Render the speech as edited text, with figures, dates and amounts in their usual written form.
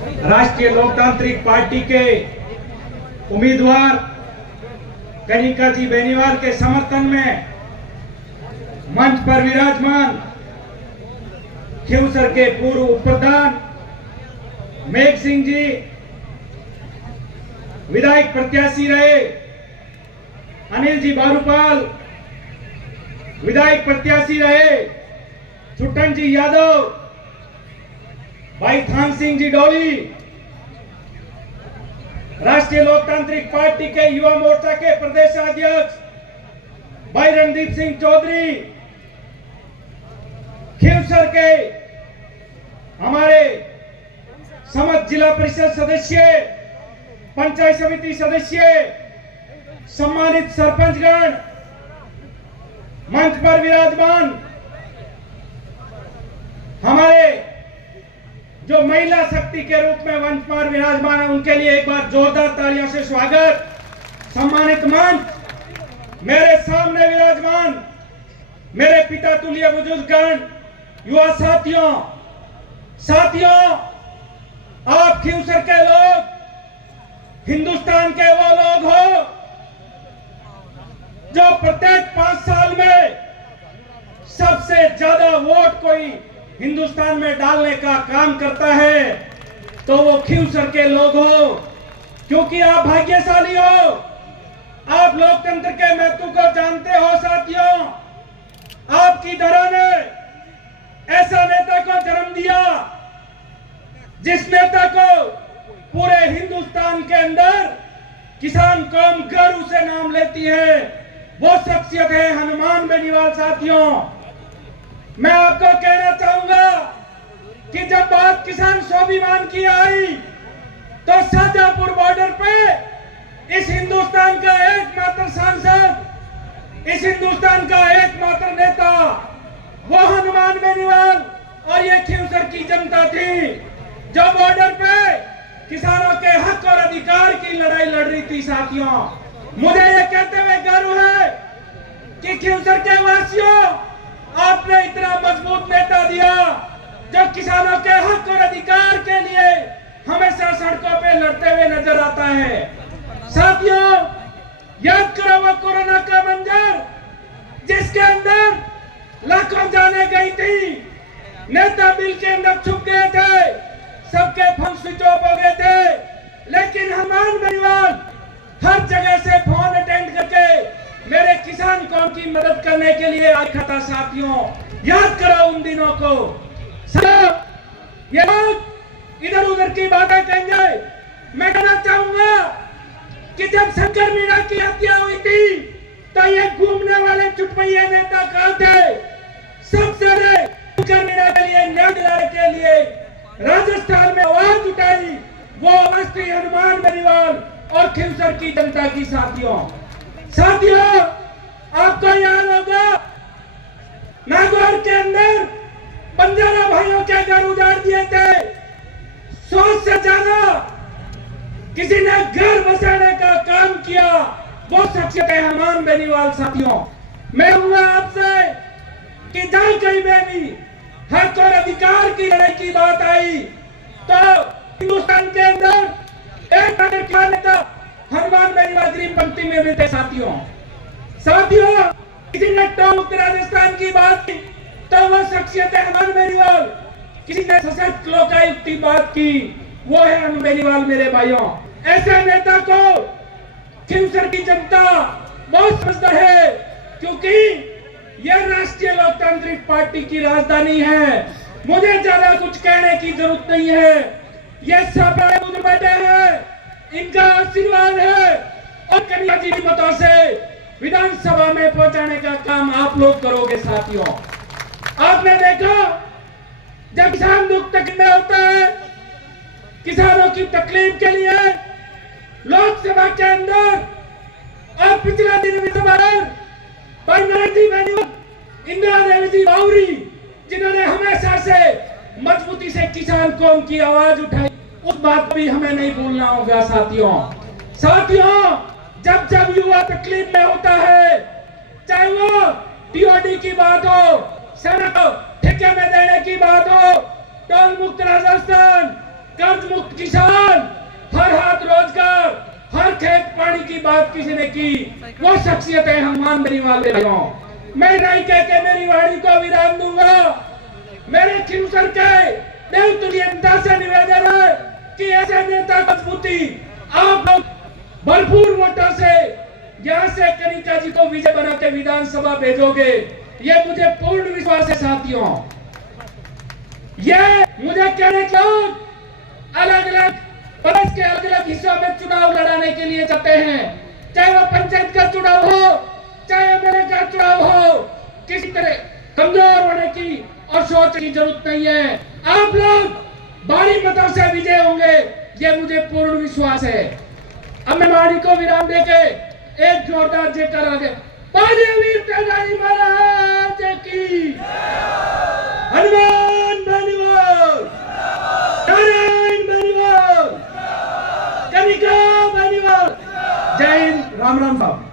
राष्ट्रीय लोकतांत्रिक पार्टी के उम्मीदवार कनिका जी बेनीवाल के समर्थन में मंच पर विराजमान खींवसर के पूर्व उप प्रधान मेघ सिंह जी, विधायक प्रत्याशी रहे अनिल जी बारूपाल, विधायक प्रत्याशी रहे छुट्टन जी यादव, भाई थान सिंह जी डोली, राष्ट्रीय लोकतांत्रिक पार्टी के युवा मोर्चा के प्रदेशाध्यक्ष भाई रणदीप सिंह चौधरी, खींवसर के हमारे समस्त जिला परिषद सदस्य, पंचायत समिति सदस्य, सम्मानित सरपंचगण, मंच पर विराजमान हमारे जो महिला शक्ति के रूप में मंच पर विराजमान है, उनके लिए एक बार जोरदार तालियों से स्वागत। सम्मानित मंच, मेरे सामने विराजमान मेरे पिता तुल्य बुजुर्गगण, युवा साथियों, आप खींवसर के लोग, हिंदुस्तान के वो लोग हो जो प्रत्येक 5 साल में सबसे ज्यादा वोट कोई हिंदुस्तान में डालने का काम करता है, तो वो खींवसर के लोग हो, क्योंकि आप भाग्यशाली हो, आप लोकतंत्र के महत्व को जानते हो। साथियों, आपकी धरा ने ऐसा नेता को जन्म दिया जिस नेता को पूरे हिंदुस्तान के अंदर किसान कौम गर्व से नाम लेती है। वो शख्सियत है हनुमान बेनीवाल। साथियों, मैं आपको कहना चाहूंगा कि जब बात किसान स्वाभिमान की आई तो शाहजहांपुर बॉर्डर पे इस हिंदुस्तान का एकमात्र सांसद, इस हिंदुस्तान का एकमात्र नेता वो हनुमान बेनीवाल और ये खींवसर की जनता थी जो बॉर्डर पे किसानों के हक और अधिकार की लड़ाई लड़ रही थी। साथियों, मुझे ये कहते हुए गर्व है कि खींवसर के वासियों, आपने इतना मजबूत नेता दिया जो किसानों के हक और अधिकार के लिए हमेशा सड़कों पे लड़ते हुए नजर आता है। साथियों, याद करो वो कोरोना का मंजर जिसके अंदर लाखों जाने गई थी, नेता बिल के अंदर छुप गए थे, सबके फोन स्विच ऑफ हो गए थे, लेकिन हनुमान बेनीवाल हर जगह से फोन अटेंड करके मेरे किसान कौम की मदद करने के लिए आया था। साथियों, याद करो उन दिनों को। ये लोग इधर उधर की बातें कहेंगे, मैं कहना चाहूंगा कि जब शंकर मीणा की हत्या हुई थी तो ये घूमने वाले चुटपैया नेता कहाँ थे? सबसे शंकर मीणा के लिए, न्याय दिलाने के लिए राजस्थान में आवाज उठाई, वो आवाज थी हनुमान बेनीवाल और खींवसर की जनता की। साथियों, आपको याद होगा नागौर के अंदर बंजारा भाइयों के घर उजाड़ दिए थे। 100 से ज्यादा किसी ने घर बसाने का काम किया, वो शख्सियत है हनुमान बेनीवाल। साथियों, मैं कहूंगा आपसे कि जहां कहीं में भी हक और अधिकार की लड़ाई की बात आई तो हिंदुस्तान के अंदर एक नेता हनुमान बेनीवाल अग्रिम पंक्ति में मिलते। साथियों, किसी ने टॉप राजस्थान की बात की तो वह शख्सियत है हनुमान बेनीवाल। किसी ने सशक्त लोकायुक्त की बात की, वो है हनुमान बेनीवाल। मेरे भाइयों, ऐसे नेता को खींवसर की जनता बहुत समझदार है, क्योंकि यह राष्ट्रीय लोकतांत्रिक पार्टी की राजधानी है। मुझे ज्यादा कुछ कहने की जरूरत नहीं है, ये सब बैठे हैं, इनका आशीर्वाद है और कन्या जी की मतों से विधानसभा में पहुंचाने का काम आप लोग करोगे। साथियों, आपने देखा जब किसान दुख तकलीफ में होता है, किसानों की तकलीफ के लिए लोकसभा के अंदर और पिछले दिन इंदिरा देवी जी बावरी, जिन्होंने हमेशा से मजबूती से किसान कौम की आवाज उठाई, उस बात भी हमें नहीं भूलना होगा। साथियों, जब जब युवा तकलीफ में होता है, चाहे वो टीओडी की बात हो, सड़क ठेके में देने की बात हो, टोल मुक्त राजस्थान, कर्ज मुक्त किसान, हर हाथ रोजगार, हर खेत पानी की बात किसी ने की, वो शख्सियतें हम मान बेनीवाल दे रहे हो। मैं नहीं कह के मेरी वाणी को विराम दूंगा। मेरे खिमसर के देवतुल्य नेता से निवेदन है कि ऐसे नेता को मजबूती आप लोग भरपूर वोटों से यहाँ से कनिका जी को विजय बना के विधानसभा भेजोगे, ये मुझे पूर्ण विश्वास है साथियों। ये मुझे कहने के अलग अलग प्रदेश के अलग अलग हिस्सों में चुनाव लड़ाने के लिए जाते हैं, चाहे वो पंचायत का चुनाव हो, चाहे एमएलए का चुनाव हो, किसी तरह कमजोर होने की और सोच की जरूरत नहीं है। आप लोग भारी मतों से विजय होंगे, ये मुझे पूर्ण विश्वास है। अब मैं वाणी को विराम देके एक जोरदार जयकार आगे वीर तेजाजी महाराज की, हनुमान बेनीवाल, नारायण बेनीवाल, कनिका बेनीवाल, जय हिंद, राम राम साहब।